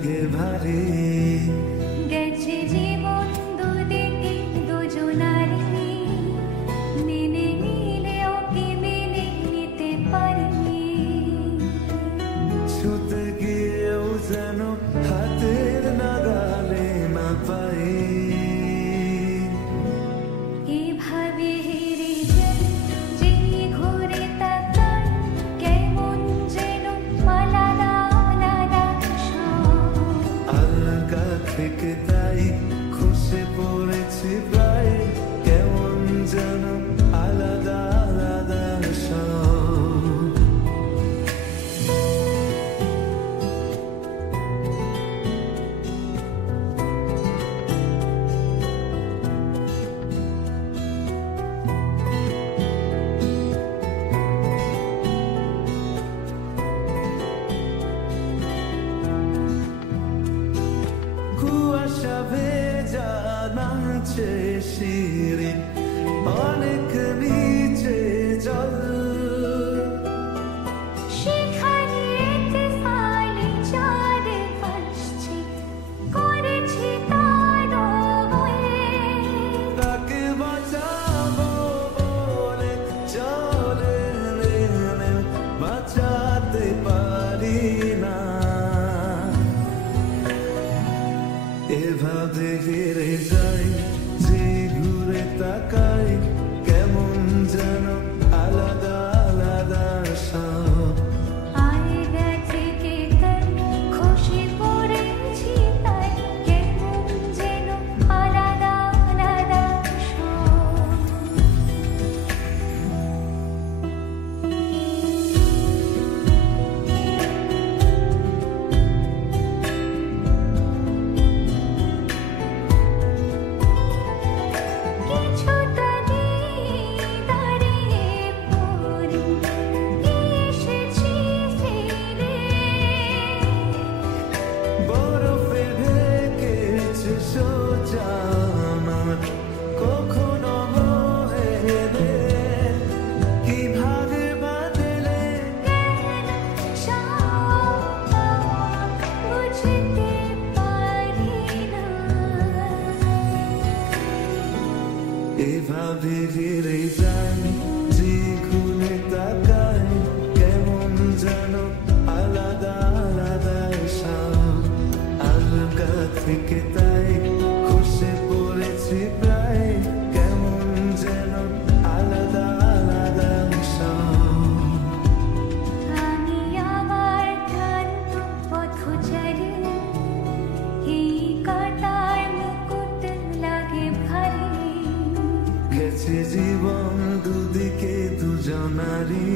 লাগে ভারী। গেছে জীবন দুদিকে দুজনারই, মেনে নিলে ওকে মেনে নিতে পারি। ছুতে গিয়েও যেন হাতের নাগালে না পাই। এভাবে হেরে যাই যে ঘুরে তাকাই, কেমন যেন আলাদা আলাদা সব। আলগা থেকে তাই খসে পড়েছি প্রায়, কেমন যেন আলাদা আলাদা সব। কুয়াশা ভেজা নাচে শিরে, অনেক নিচে জল। সেখানে ফালি চাঁদে ভাসছে, করেছি তারও ভয়ে। তাকে বাঁচাবো বলে চলে এলেও বাঁচাতে পারি না। এভাবে হেরে যাই যে ঘুরে তাকাই, কেমন যেন আলাদা আলাদা সব। আয়না থেকে তাই খসে পড়েছি তাই, কেমন যেন আলাদা আলাদা সব। কিছুটা দাঁড়িয়ে পড়ে এসেছি ফিরে। বরফে ঢেকেছে সোজা আমার, কখনো মোহেলে কিভাবে বাদলে। কেন সব বুঝতে পারি না। এভাবে হেরে যাই যে ঘুরে তাকাই, কেমন যেন আলাদা আলাদা সব। আলগা থেকে তাই খসে পড়েছি প্রায়, কেমন যেন আলাদা আলাদা সব। আমি আমার ক্লান্ত পথচারী, এই কাঁটার মুকুট লাগে ভারী। গেছে জীবন দুদিকে দুজনারই,